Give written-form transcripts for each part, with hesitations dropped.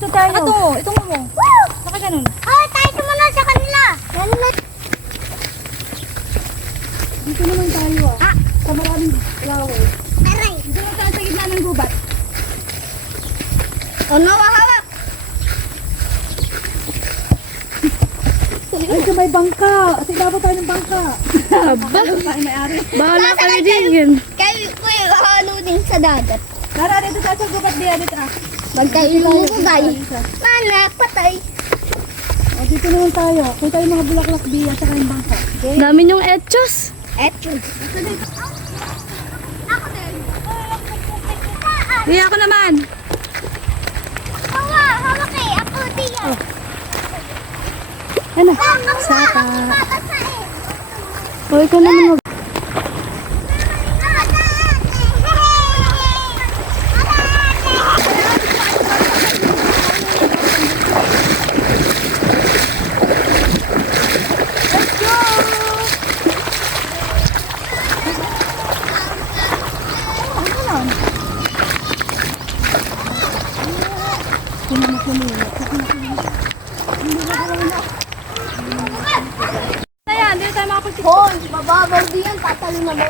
Dito tayo. Ito mo. Saka ganun. Oh, tayo muna sa kanila. Dito naman tayo ah. Sa maraming flower. Aray. Dito lang tayo sa gitna ng gubat. Ano, hawak? Ay, sa may bangka. Kasi dapat tayo ng bangka. Aba. May-ari. Bahala kayo din. Kayo ko yung halo din sa dagat. Tara, dito tayo sa gubat diyan. Dito ah. Magkailong ko tayo. Anak, patay. O, dito naman tayo. Kung tayo mga bulaklak biya sa kayong bangka. Dami yung etchos. Eto. Ako din. Di ako naman. Hawak eh. Ako diya. Ano? Saka. O, ikaw naman mag... Ayan, dito tayo makapagpicture. Hoy, mababaw din yan. Tatalo na mo.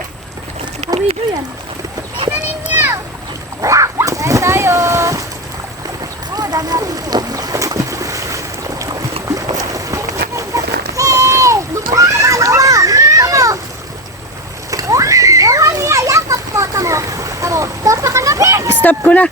Naka-video yan. Tingnan ninyo. Tayo tayo. Oh, dami natin ito. Hindi ko na nakalawa. Tamo. Yawan niya, yakap ko. Tamo. Tamo. Tapa ka na, Pin. Stop ko na.